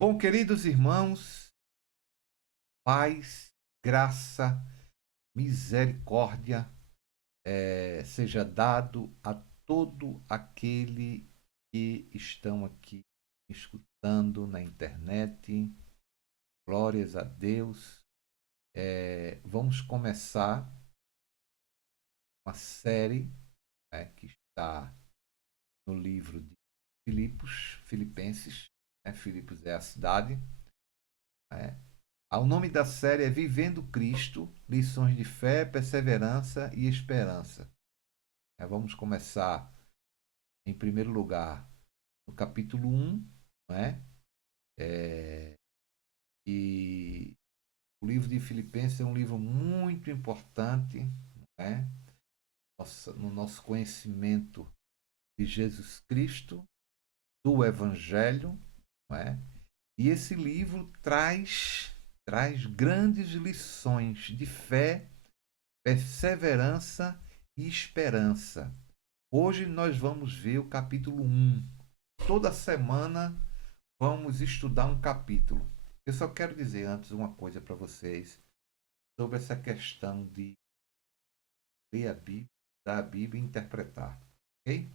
Bom, queridos irmãos, paz, graça, misericórdia seja dado a todo aquele que estão aqui escutando na internet. Glórias a Deus. Vamos começar uma série, que está no livro de Filipenses. Filipos é a cidade. né? O nome da série é Vivendo Cristo, lições de fé, perseverança e esperança. Vamos começar, em primeiro lugar, no capítulo 1, né? E o livro de Filipenses é um livro muito importante, né? No nosso conhecimento de Jesus Cristo, do Evangelho, né? E esse livro traz grandes lições de fé, perseverança e esperança. Hoje nós vamos ver o capítulo 1. Toda semana vamos estudar um capítulo. Eu só quero dizer antes uma coisa para vocês sobre essa questão de ler a Bíblia, da Bíblia e interpretar. Ok?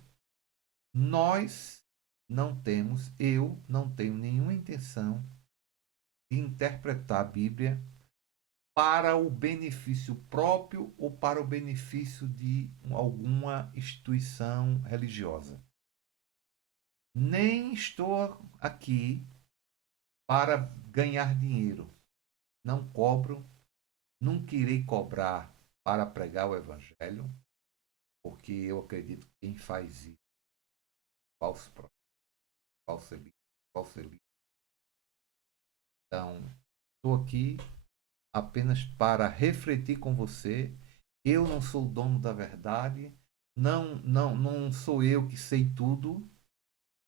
Nós eu não tenho nenhuma intenção de interpretar a Bíblia para o benefício próprio ou para o benefício de alguma instituição religiosa. Nem estou aqui para ganhar dinheiro. Não cobro, nunca irei cobrar para pregar o Evangelho, porque eu acredito que quem faz isso é falso profeta, falso elite, falso elite. Então, estou aqui apenas para refletir com você. Eu não sou o dono da verdade, não sou eu que sei tudo.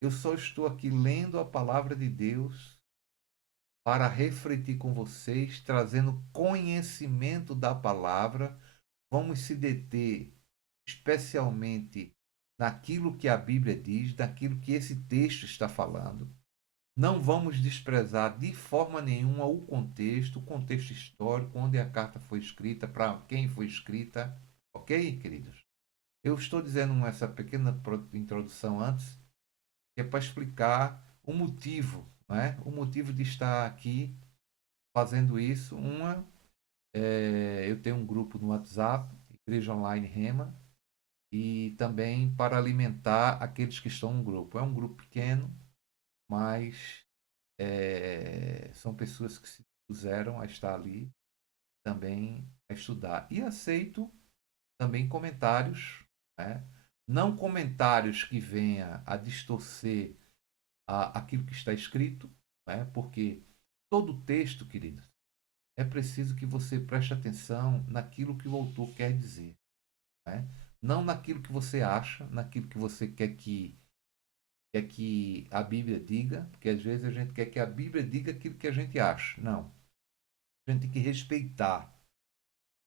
Eu só estou aqui lendo a palavra de Deus para refletir com vocês, trazendo conhecimento da palavra. Vamos se deter especialmente naquilo que a Bíblia diz, naquilo que esse texto está falando. Não vamos desprezar de forma nenhuma o contexto histórico, onde a carta foi escrita, para quem foi escrita. Ok, queridos? Eu estou dizendo essa pequena introdução antes, que é para explicar o motivo, né? O motivo de estar aqui fazendo isso. Eu tenho um grupo no WhatsApp, Igreja Online Rema, e também para alimentar aqueles que estão no grupo. É um grupo pequeno, mas são pessoas que se puseram a estar ali também a estudar. E aceito também comentários, né? Não comentários que venha a distorcer aquilo que está escrito, né? Porque todo texto, queridos, é preciso que você preste atenção naquilo que o autor quer dizer, né? Não naquilo que você acha, naquilo que você quer que a Bíblia diga, porque às vezes a gente quer que a Bíblia diga aquilo que a gente acha. Não. A gente tem que respeitar.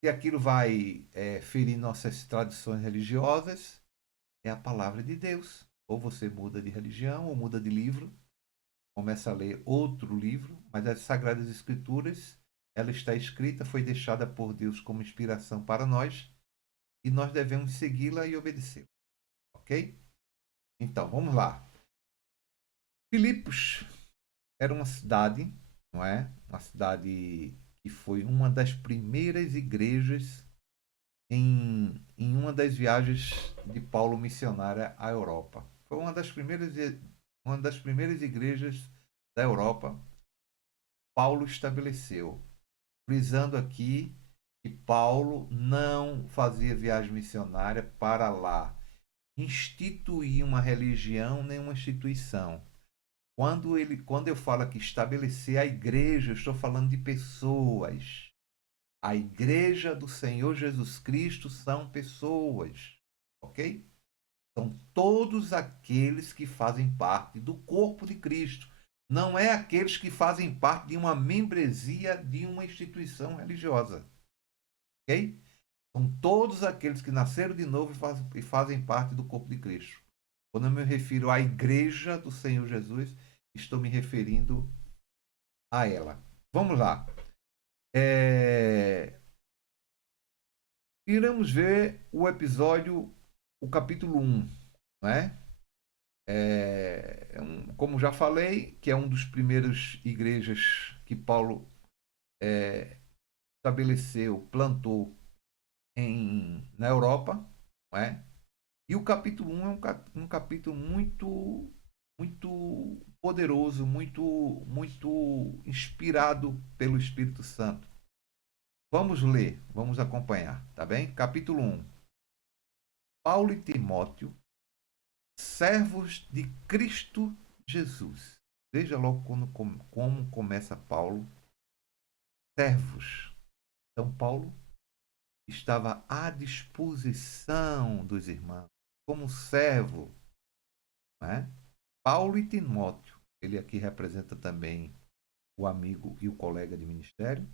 Se aquilo vai ferir nossas tradições religiosas, é a palavra de Deus. Ou você muda de religião, ou muda de livro, começa a ler outro livro, mas as Sagradas Escrituras, ela está escrita, foi deixada por Deus como inspiração para nós, e nós devemos segui-la e obedecê-la. Ok? Então, vamos lá. Filipos era uma cidade, não é? Uma cidade que foi uma das primeiras igrejas em uma das viagens de Paulo missionária à Europa. Foi uma das primeiras igrejas da Europa. Paulo estabeleceu, frisando aqui que Paulo não fazia viagem missionária para lá instituir uma religião nem uma instituição. Quando eu falo aqui estabelecer a igreja, eu estou falando de pessoas. A igreja do Senhor Jesus Cristo são pessoas, ok? São todos aqueles que fazem parte do corpo de Cristo. Não é aqueles que fazem parte de uma membresia de uma instituição religiosa, ok? São todos aqueles que nasceram de novo e fazem parte do corpo de Cristo. Quando eu me refiro à igreja do Senhor Jesus, estou me referindo a ela. Vamos lá. É, iremos ver o episódio, o capítulo 1, né? Como já falei, que é um dos primeiros igrejas que Paulo estabeleceu, plantou na Europa, não é? E o capítulo 1 é um capítulo muito poderoso, muito inspirado pelo Espírito Santo. Vamos ler, vamos acompanhar, tá bem? Capítulo 1. Paulo e Timóteo, servos de Cristo Jesus. Veja logo como começa Paulo. Servos. Então, Paulo estava à disposição dos irmãos, como servo, né? Paulo e Timóteo, ele aqui representa também o amigo e o colega de ministério,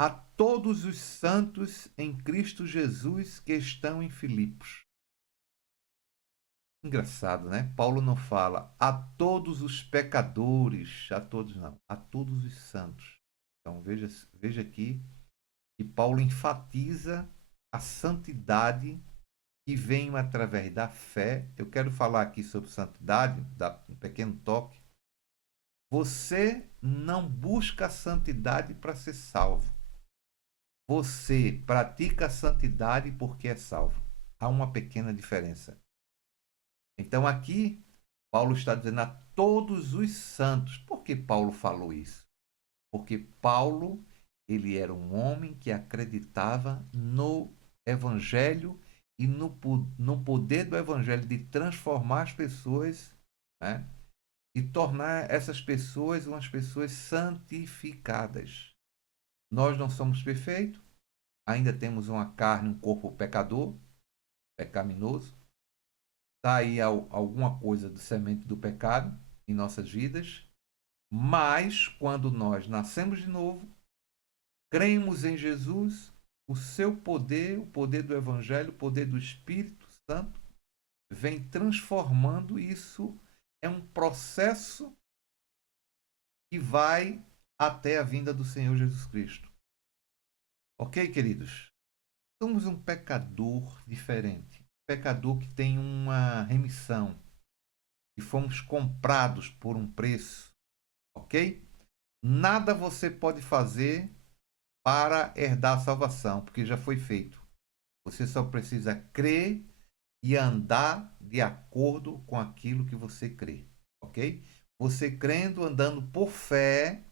a todos os santos em Cristo Jesus que estão em Filipos. Engraçado, né? Paulo não fala a todos os pecadores, a todos não, a todos os santos. Então veja aqui que Paulo enfatiza a santidade que vem através da fé. Eu quero falar aqui sobre santidade, dar um pequeno toque. Você não busca a santidade para ser salvo. Você pratica a santidade porque é salvo. Há uma pequena diferença. Então aqui, Paulo está dizendo a todos os santos. Por que Paulo falou isso? Porque Paulo, ele era um homem que acreditava no evangelho e no poder do evangelho de transformar as pessoas, né? E tornar essas pessoas umas pessoas santificadas. Nós não somos perfeitos, ainda temos uma carne, um corpo pecador, pecaminoso. Está aí alguma coisa do semente do pecado em nossas vidas, mas quando nós nascemos de novo, cremos em Jesus, o seu poder, o poder do Evangelho, o poder do Espírito Santo, vem transformando isso. É um processo que vai até a vinda do Senhor Jesus Cristo. Ok, queridos? Somos um pecador diferente. Pecador que tem uma remissão. E fomos comprados por um preço. Ok? Nada você pode fazer para herdar a salvação, porque já foi feito. Você só precisa crer e andar de acordo com aquilo que você crê. Ok? Você crendo, andando por fé,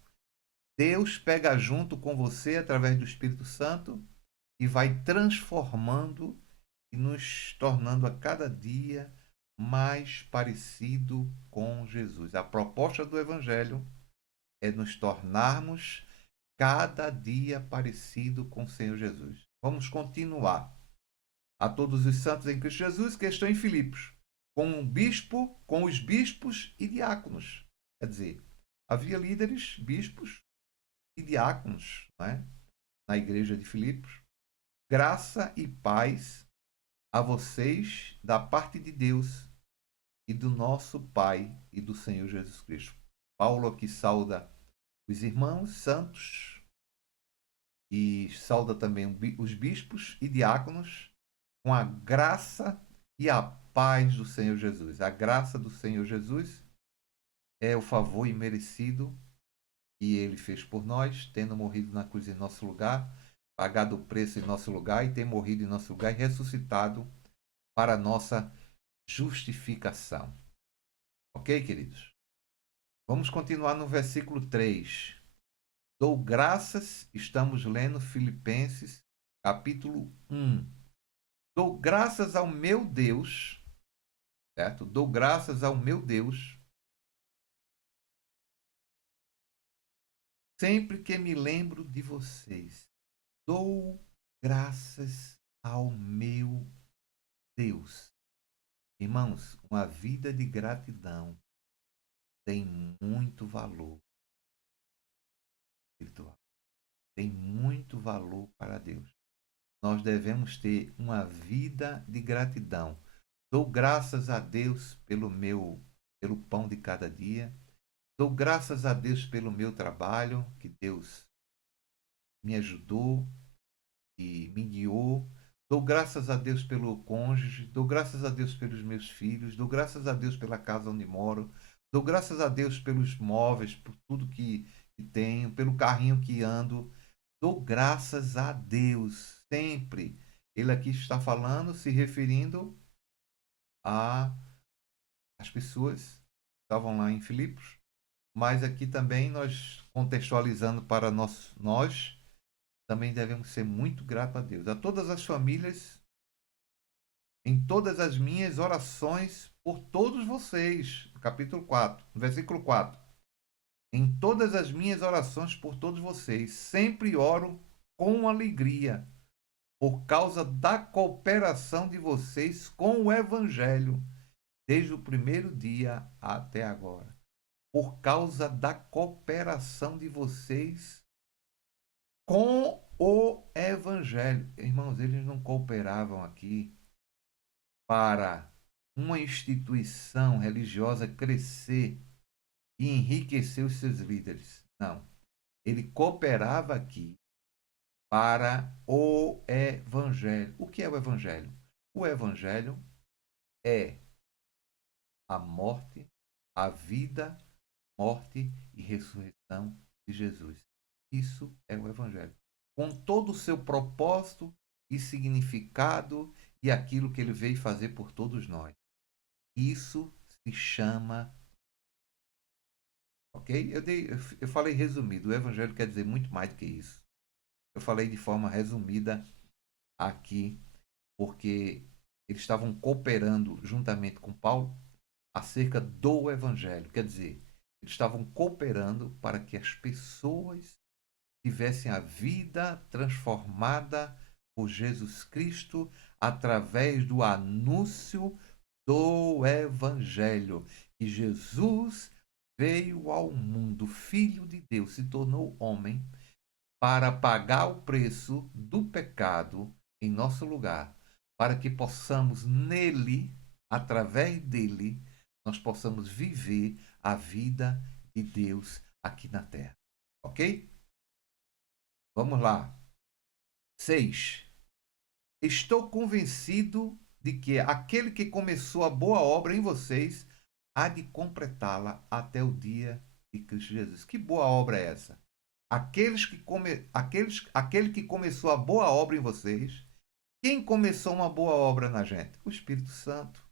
Deus pega junto com você através do Espírito Santo e vai transformando e nos tornando a cada dia mais parecido com Jesus. A proposta do Evangelho é nos tornarmos cada dia parecido com o Senhor Jesus. Vamos continuar. A todos os santos em Cristo Jesus que estão em Filipos, com os bispos e diáconos. Quer dizer, havia líderes, bispos e diáconos, né, na igreja de Filipos. Graça e paz a vocês da parte de Deus e do nosso Pai e do Senhor Jesus Cristo. Paulo aqui sauda os irmãos santos e sauda também os bispos e diáconos com a graça e a paz do Senhor Jesus. A graça do Senhor Jesus é o favor imerecido que ele fez por nós, tendo morrido na cruz em nosso lugar, pagado o preço em nosso lugar e ter morrido em nosso lugar e ressuscitado para a nossa justificação. Ok, queridos? Vamos continuar no versículo 3. Dou graças, estamos lendo Filipenses, capítulo 1. Dou graças ao meu Deus, certo? Dou graças ao meu Deus, sempre que me lembro de vocês. Dou graças ao meu Deus. Irmãos, uma vida de gratidão tem muito valor espiritual. Tem muito valor para Deus. Nós devemos ter uma vida de gratidão. Dou graças a Deus pelo pão de cada dia Dou graças a Deus pelo meu trabalho, que Deus me ajudou e me guiou. Dou graças a Deus pelo cônjuge, dou graças a Deus pelos meus filhos, dou graças a Deus pela casa onde moro, dou graças a Deus pelos móveis, por tudo que tenho, pelo carrinho que ando. Dou graças a Deus sempre. Ele aqui está falando, se referindo a as pessoas que estavam lá em Filipos, mas aqui também nós contextualizando para nós também devemos ser muito gratos a Deus. A todas as famílias, em todas as minhas orações por todos vocês. Capítulo 4, versículo 4. Em todas as minhas orações por todos vocês, sempre oro com alegria, por causa da cooperação de vocês com o Evangelho, desde o primeiro dia até agora. Por causa da cooperação de vocês com o Evangelho. Irmãos, eles não cooperavam aqui para uma instituição religiosa crescer e enriquecer os seus líderes. Não. Ele cooperava aqui para o Evangelho. O que é o Evangelho? O Evangelho é a morte, a vida, morte e ressurreição de Jesus. Isso é o Evangelho. Com todo o seu propósito e significado e aquilo que ele veio fazer por todos nós. Isso se chama. Ok? Eu falei resumido. O Evangelho quer dizer muito mais do que isso. Eu falei de forma resumida aqui, porque eles estavam cooperando juntamente com Paulo acerca do Evangelho. Quer dizer, eles estavam cooperando para que as pessoas tivessem a vida transformada por Jesus Cristo através do anúncio do Evangelho. E Jesus veio ao mundo, Filho de Deus, se tornou homem para pagar o preço do pecado em nosso lugar, para que possamos nele, através dele, nós possamos viver a vida de Deus aqui na terra. Ok? Vamos lá. 6. Estou convencido de que aquele que começou a boa obra em vocês há de completá-la até o dia de Cristo Jesus. Que boa obra é essa? Aquele que começou a boa obra em vocês, quem começou uma boa obra na gente? O Espírito Santo.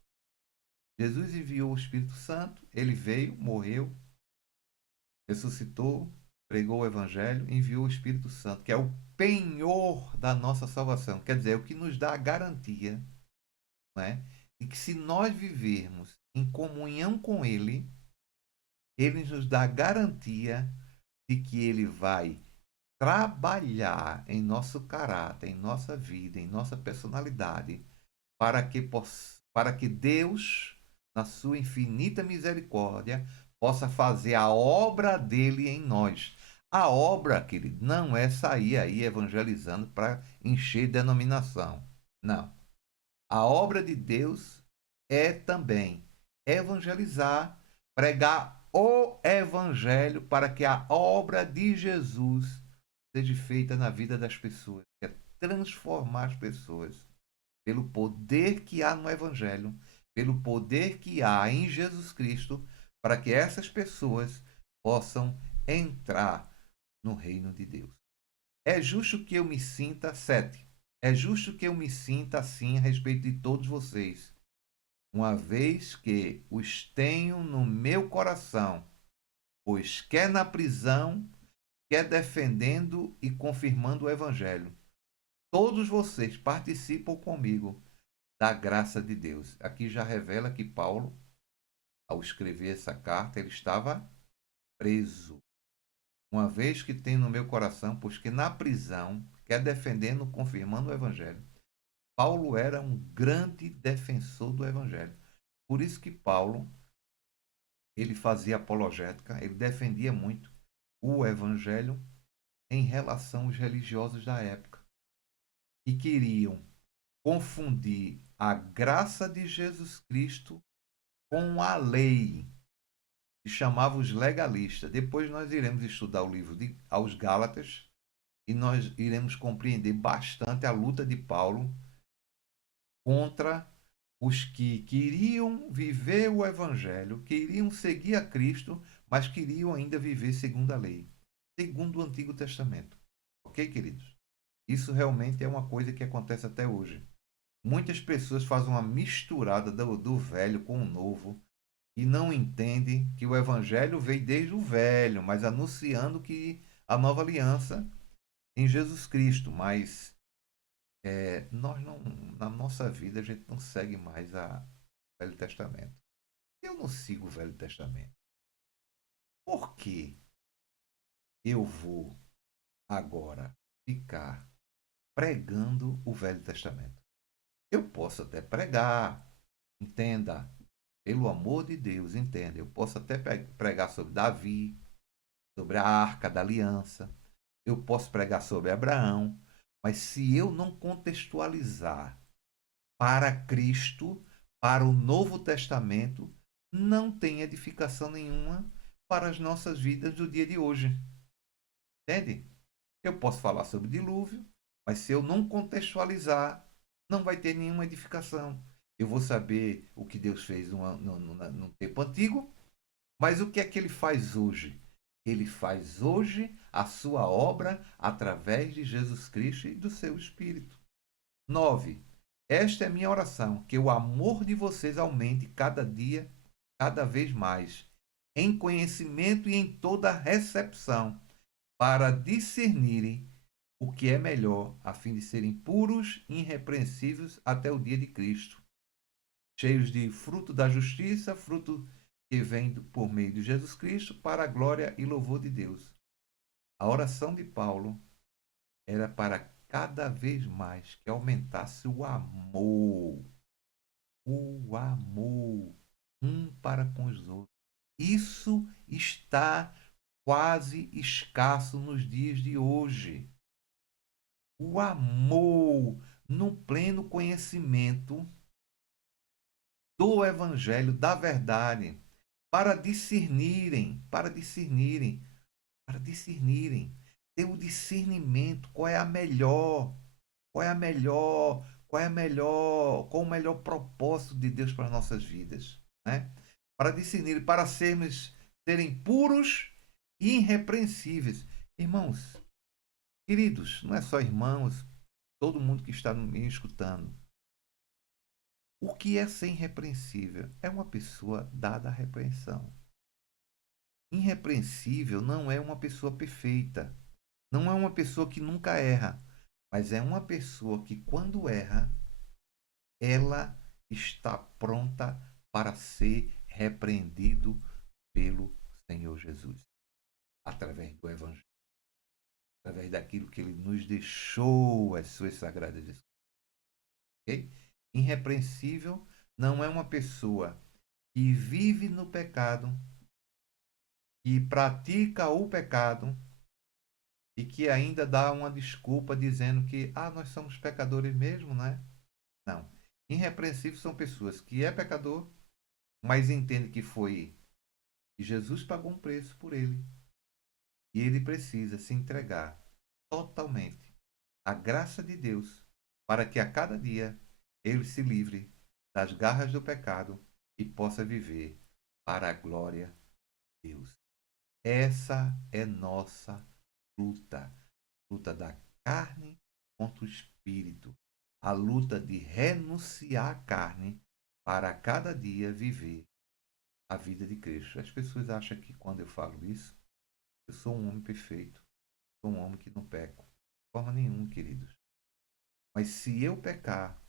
Jesus enviou o Espírito Santo, ele veio, morreu, ressuscitou, pregou o Evangelho, enviou o Espírito Santo, que é o penhor da nossa salvação. Quer dizer, é o que nos dá a garantia, não é? De que se nós vivermos em comunhão com Ele, Ele nos dá a garantia de que Ele vai trabalhar em nosso caráter, em nossa vida, em nossa personalidade, para que Deus, na sua infinita misericórdia, possa fazer a obra dele em nós. A obra, querido, não é sair aí evangelizando para encher denominação. Não. A obra de Deus é também evangelizar, pregar o evangelho para que a obra de Jesus seja feita na vida das pessoas, que é transformar as pessoas pelo poder que há no Evangelho, pelo poder que há em Jesus Cristo, para que essas pessoas possam entrar no reino de Deus. É justo que eu me sinta, 7. É justo que eu me sinta assim a respeito de todos vocês, uma vez que os tenho no meu coração, pois quer na prisão, quer defendendo e confirmando o Evangelho. Todos vocês participam comigo da graça de Deus. Aqui já revela que Paulo, ao escrever essa carta, ele estava preso. Uma vez que tem no meu coração, pois que na prisão, quer defendendo, confirmando o Evangelho. Paulo era um grande defensor do Evangelho. Por isso que Paulo, ele fazia apologética, ele defendia muito o Evangelho em relação aos religiosos da época, que queriam confundir a graça de Jesus Cristo com a lei. se chamava os legalistas. Depois nós iremos estudar o livro aos Gálatas e nós iremos compreender bastante a luta de Paulo contra os que queriam viver o evangelho, queriam seguir a Cristo, mas queriam ainda viver segundo a lei, segundo o Antigo Testamento. Ok, queridos? Isso realmente é uma coisa que acontece até hoje. Muitas pessoas fazem uma misturada do velho com o novo e não entendem que o evangelho veio desde o velho, mas anunciando que a nova aliança em Jesus Cristo. Mas nós não, na nossa vida, a gente não segue mais o Velho Testamento. Eu não sigo o Velho Testamento. Por que eu vou agora ficar pregando o Velho Testamento? Eu posso até pregar, entenda, pelo amor de Deus, entenda. Eu posso até pregar sobre Davi, sobre a Arca da Aliança, eu posso pregar sobre Abraão, mas se eu não contextualizar para Cristo, para o Novo Testamento, não tem edificação nenhuma para as nossas vidas do dia de hoje. Entende? Eu posso falar sobre dilúvio, mas se eu não contextualizar, não vai ter nenhuma edificação. Eu vou saber o que Deus fez no tempo antigo, mas o que é que ele faz hoje? Ele faz hoje a sua obra através de Jesus Cristo e do seu Espírito. 9. Esta é a minha oração, que o amor de vocês aumente cada dia, cada vez mais, em conhecimento e em toda recepção, para discernirem o que é melhor, a fim de serem puros e irrepreensíveis até o dia de Cristo, cheios de fruto da justiça, fruto que vem por meio de Jesus Cristo, para a glória e louvor de Deus. A oração de Paulo era para cada vez mais que aumentasse o amor um para com os outros. Isso está quase escasso nos dias de hoje. O amor no pleno conhecimento do evangelho, da verdade, para discernirem, ter o discernimento, qual é a melhor, qual o melhor propósito de Deus para as nossas vidas, né? Para discernir, para serem puros e irrepreensíveis. Irmãos, queridos, não é só irmãos, todo mundo que está me escutando. O que é ser irrepreensível? É uma pessoa dada à repreensão. Irrepreensível não é uma pessoa perfeita. Não é uma pessoa que nunca erra. Mas é uma pessoa que, quando erra, ela está pronta para ser repreendido pelo Senhor Jesus. Através do Evangelho. Através daquilo que ele nos deixou, as suas sagradas escrituras. Okay? Irrepreensível não é uma pessoa que vive no pecado, que pratica o pecado e que ainda dá uma desculpa dizendo que nós somos pecadores mesmo, né? Não. Irrepreensíveis são pessoas que é pecador, mas entende que Jesus pagou um preço por ele. E ele precisa se entregar totalmente à graça de Deus para que a cada dia ele se livre das garras do pecado e possa viver para a glória de Deus. Essa é nossa luta. Luta da carne contra o espírito. A luta de renunciar à carne para cada dia viver a vida de Cristo. As pessoas acham que quando eu falo isso, eu sou um homem perfeito. Sou um homem que não peco. De forma nenhuma, queridos. Mas se eu pecar,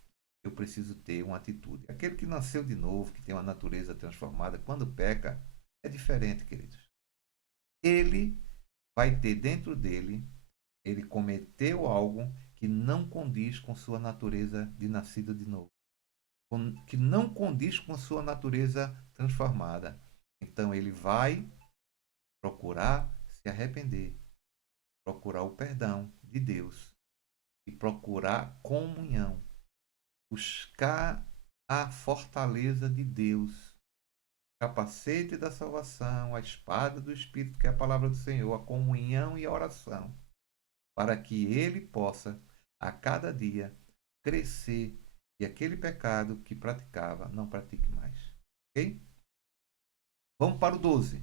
eu preciso ter uma atitude. Aquele que nasceu de novo, que tem uma natureza transformada, quando peca, é diferente, queridos. Ele vai ter dentro dele, ele cometeu algo que não condiz com sua natureza de nascido de novo, que não condiz com sua natureza transformada. Então ele vai procurar se arrepender, procurar o perdão de Deus e procurar comunhão, buscar a fortaleza de Deus capacete da salvação, a espada do Espírito, que é a palavra do Senhor, a comunhão e a oração, para que ele possa, a cada dia, crescer e aquele pecado que praticava não pratique mais. Ok? Vamos para o 12.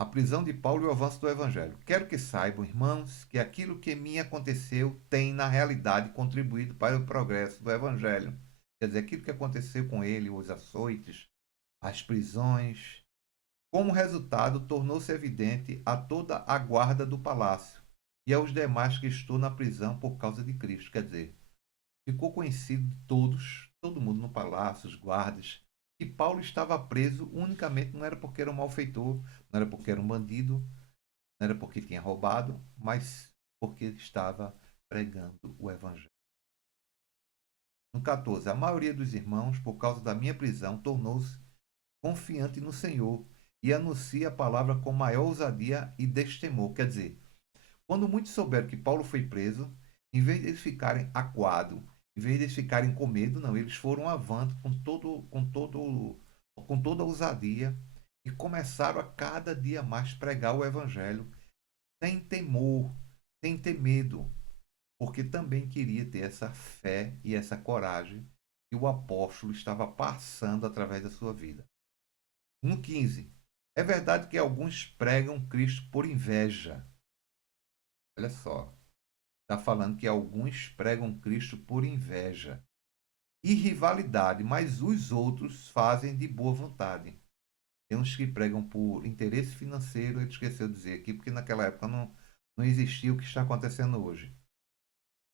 A prisão de Paulo e o avanço do Evangelho. Quero que saibam, irmãos, que aquilo que me aconteceu tem, na realidade, contribuído para o progresso do Evangelho. Quer dizer, aquilo que aconteceu com ele, os açoites, as prisões, como resultado, tornou-se evidente a toda a guarda do palácio e aos demais que estou na prisão por causa de Cristo. Quer dizer, ficou conhecido de todos, todo mundo no palácio, os guardas, que Paulo estava preso unicamente, não era porque era um malfeitor, não era porque era um bandido, não era porque tinha roubado, mas porque estava pregando o evangelho. No 14, a maioria dos irmãos, por causa da minha prisão, tornou-se confiante no Senhor e anuncia a palavra com maior ousadia e destemor. Quer dizer, quando muitos souberam que Paulo foi preso, em vez de eles ficarem acuados, em vez de eles ficarem com medo, não, eles foram avante com toda a ousadia e começaram a cada dia mais pregar o evangelho sem temor, sem ter medo, porque também queria ter essa fé e essa coragem que o apóstolo estava passando através da sua vida. No 15, é verdade que alguns pregam Cristo por inveja. Olha só, está falando que alguns pregam Cristo por inveja e rivalidade, mas os outros fazem de boa vontade. Tem uns que pregam por interesse financeiro, ele esqueceu de dizer aqui, porque naquela época não existia o que está acontecendo hoje.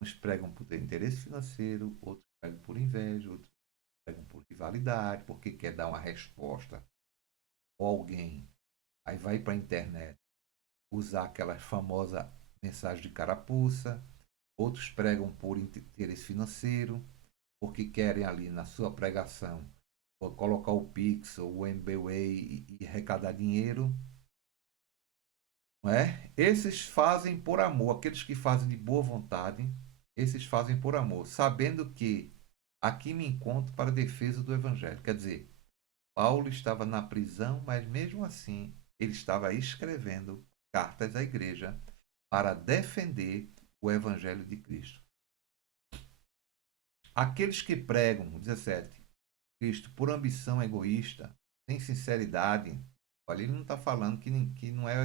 Uns pregam por ter interesse financeiro, outros pregam por inveja, outros pregam por rivalidade, porque quer dar uma resposta a alguém. Aí vai para a internet usar aquela famosa mensagem de carapuça. Outros pregam por interesse financeiro, porque querem ali na sua pregação colocar o Pix ou o MBWay e arrecadar dinheiro. Não é? Esses fazem por amor, aqueles que fazem de boa vontade, esses fazem por amor, sabendo que aqui me encontro para a defesa do Evangelho. Quer dizer, Paulo estava na prisão, mas mesmo assim ele estava escrevendo cartas à igreja para defender o Evangelho de Cristo. Aqueles que pregam, 17, Cristo por ambição egoísta, sem sinceridade, olha, ele não está falando que não é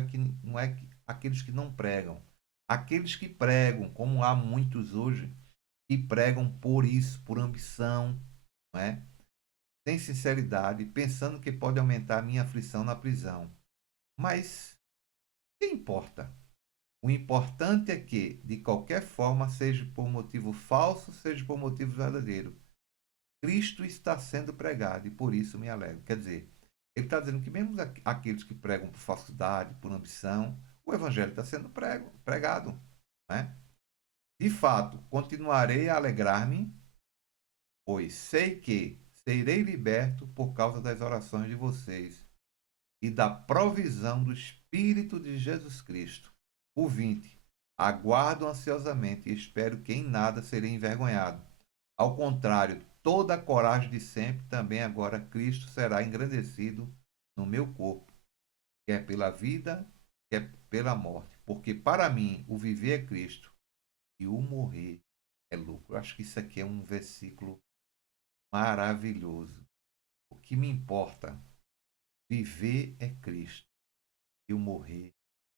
aqueles que não pregam. Aqueles que pregam, como há muitos hoje, que pregam por isso, por ambição, não é? Sem sinceridade, pensando que pode aumentar a minha aflição na prisão. Mas, o que importa? O importante é que, de qualquer forma, seja por motivo falso, seja por motivo verdadeiro, Cristo está sendo pregado e por isso me alegro. Quer dizer, ele está dizendo que mesmo aqueles que pregam por falsidade, por ambição, o evangelho está sendo pregado. Né? De fato, continuarei a alegrar-me, pois sei que serei liberto por causa das orações de vocês e da provisão do Espírito de Jesus Cristo. O 20. Aguardo ansiosamente e espero que em nada serei envergonhado. Ao contrário, toda a coragem de sempre, também agora Cristo será engrandecido no meu corpo, quer pela vida, quer pela morte. Porque para mim o viver é Cristo e o morrer é lucro. Eu acho que isso aqui é um versículo maravilhoso. O que me importa, viver é Cristo e o morrer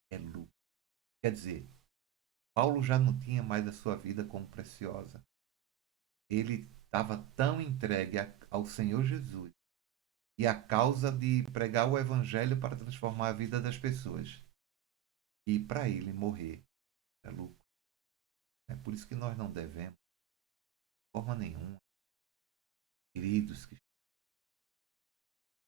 é lucro. Quer dizer, Paulo já não tinha mais a sua vida como preciosa. Ele estava tão entregue ao Senhor Jesus e à causa de pregar o Evangelho para transformar a vida das pessoas. E para ele morrer é lucro. É por isso que nós não devemos, de forma nenhuma, queridos,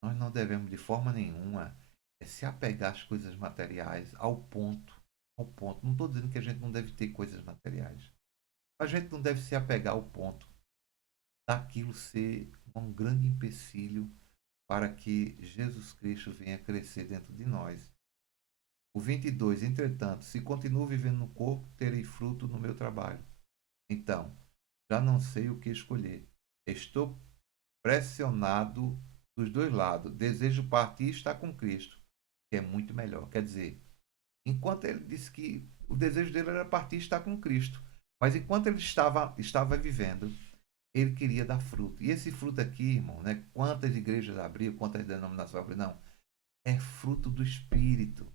nós não devemos de forma nenhuma se apegar às coisas materiais ao ponto. Ao ponto. Não estou dizendo que a gente não deve ter coisas materiais. A gente não deve se apegar ao ponto daquilo ser um grande empecilho para que Jesus Cristo venha crescer dentro de nós. O 22, entretanto, se continuo vivendo no corpo, terei fruto no meu trabalho. Então, já não sei o que escolher. Estou pressionado dos dois lados. Desejo partir e estar com Cristo, que é muito melhor. Quer dizer, enquanto ele disse que o desejo dele era partir e estar com Cristo, mas enquanto ele estava vivendo, ele queria dar fruto. E esse fruto aqui, irmão, né? Quantas igrejas abriu, quantas denominações abriu? Não. É fruto do Espírito.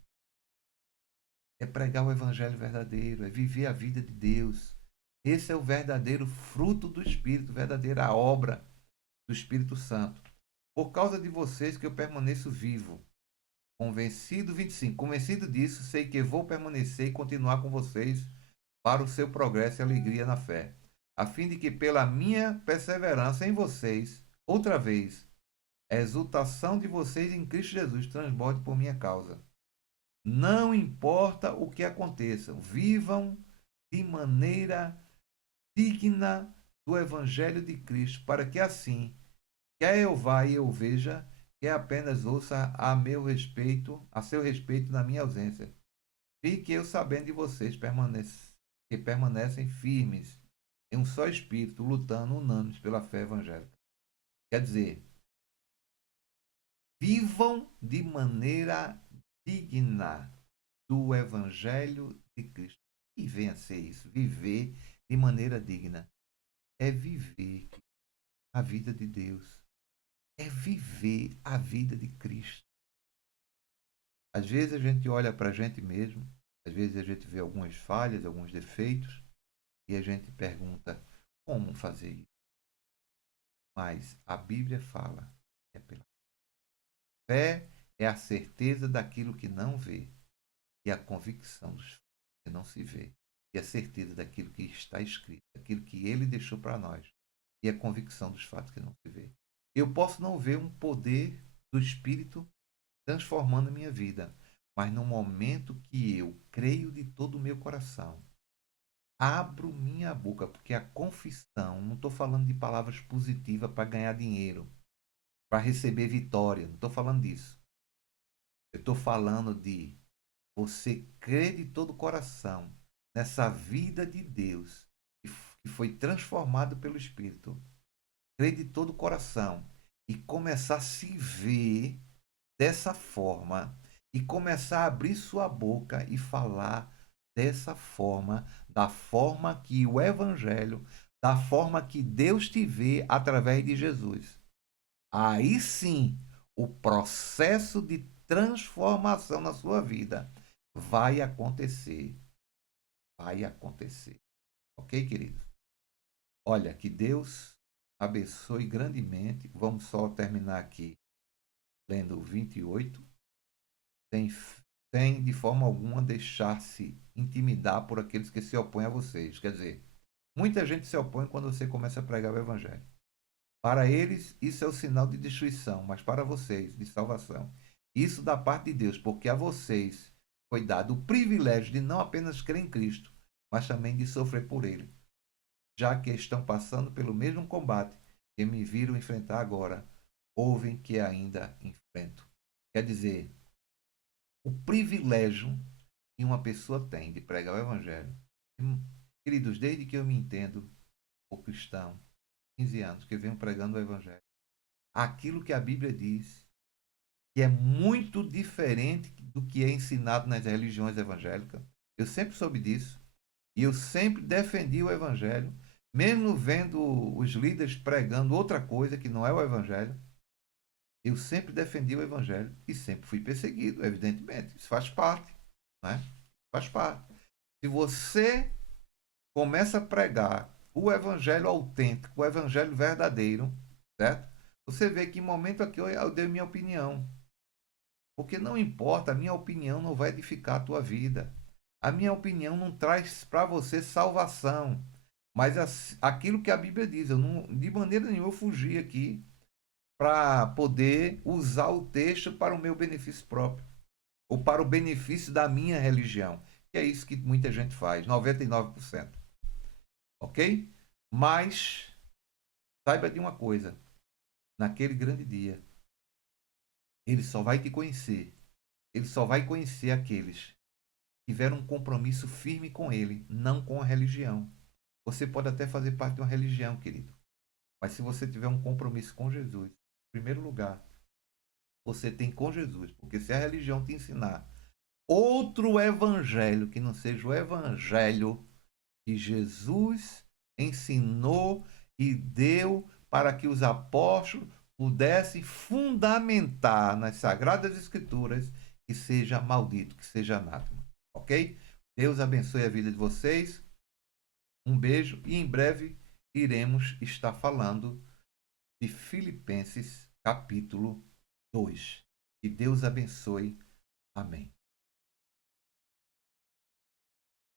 É pregar o evangelho verdadeiro, é viver a vida de Deus. Esse é o verdadeiro fruto do Espírito, verdadeira obra do Espírito Santo. Por causa de vocês que eu permaneço vivo. Convencido, 25. Convencido disso, sei que vou permanecer e continuar com vocês para o seu progresso e alegria na fé, a fim de que pela minha perseverança em vocês, outra vez, a exultação de vocês em Cristo Jesus transborde por minha causa. Não importa o que aconteça, vivam de maneira digna do Evangelho de Cristo, para que assim, quer eu vá e eu veja, quer apenas ouça a seu respeito na minha ausência. Fique eu sabendo de vocês que permanecem firmes em um só espírito, lutando unânimes pela fé evangélica. Quer dizer, vivam de maneira digna do Evangelho de Cristo. E venha a ser isso, viver de maneira digna. É viver a vida de Deus. É viver a vida de Cristo. Às vezes a gente olha para a gente mesmo, às vezes a gente vê algumas falhas, alguns defeitos, e a gente pergunta como fazer isso. Mas a Bíblia fala, é pela fé, é a certeza daquilo que não vê, e a convicção dos que não se vê, e a certeza daquilo que está escrito, daquilo que ele deixou para nós, e a convicção dos fatos que não se vê. Eu posso não ver um poder do Espírito transformando minha vida, mas no momento que eu creio de todo o meu coração, abro minha boca, porque a confissão, não estou falando de palavras positivas para ganhar dinheiro, para receber vitória, não estou falando disso. Eu estou falando de você crer de todo o coração nessa vida de Deus que foi transformado pelo Espírito. Crer de todo o coração e começar a se ver dessa forma e começar a abrir sua boca e falar dessa forma, da forma que o Evangelho, da forma que Deus te vê através de Jesus. Aí sim, o processo de transformação na sua vida vai acontecer. Vai acontecer. Ok, queridos? Olha, que Deus abençoe grandemente. Vamos só terminar aqui lendo o 28. Sem de forma alguma deixar-se intimidar por aqueles que se opõem a vocês. Quer dizer, muita gente se opõe quando você começa a pregar o Evangelho. Para eles, isso é o sinal de destruição, mas para vocês, de salvação. Isso da parte de Deus, porque a vocês foi dado o privilégio de não apenas crer em Cristo, mas também de sofrer por Ele, já que estão passando pelo mesmo combate que me viram enfrentar agora, ouvem que ainda enfrento. Quer dizer, o privilégio que uma pessoa tem de pregar o Evangelho. Queridos, desde que eu me entendo o cristão, 15 anos que eu venho pregando o Evangelho, aquilo que a Bíblia diz, que é muito diferente do que é ensinado nas religiões evangélicas. Eu sempre soube disso. E eu sempre defendi o Evangelho, mesmo vendo os líderes pregando outra coisa que não é o Evangelho. Eu sempre defendi o Evangelho e sempre fui perseguido, evidentemente. Isso faz parte, né? Faz parte. Se você começa a pregar o Evangelho autêntico, o Evangelho verdadeiro, certo? Você vê que em momento aqui eu dei minha opinião. Porque não importa, a minha opinião não vai edificar a tua vida. A minha opinião não traz para você salvação. Mas aquilo que a Bíblia diz, eu não, de maneira nenhuma eu fugi aqui para poder usar o texto para o meu benefício próprio, ou para o benefício da minha religião, que é isso que muita gente faz, 99%. Ok? Mas saiba de uma coisa, naquele grande dia, ele só vai te conhecer, ele só vai conhecer aqueles que tiveram um compromisso firme com ele, não com a religião. Você pode até fazer parte de uma religião, querido, mas se você tiver um compromisso com Jesus, em primeiro lugar, você tem com Jesus. Porque se a religião te ensinar outro evangelho que não seja o evangelho que Jesus ensinou e deu para que os apóstolos pudessem fundamentar nas Sagradas Escrituras, que seja maldito, que seja anátema. Ok? Deus abençoe a vida de vocês. Um beijo e em breve iremos estar falando de Filipenses capítulo 2. Que Deus abençoe. Amém.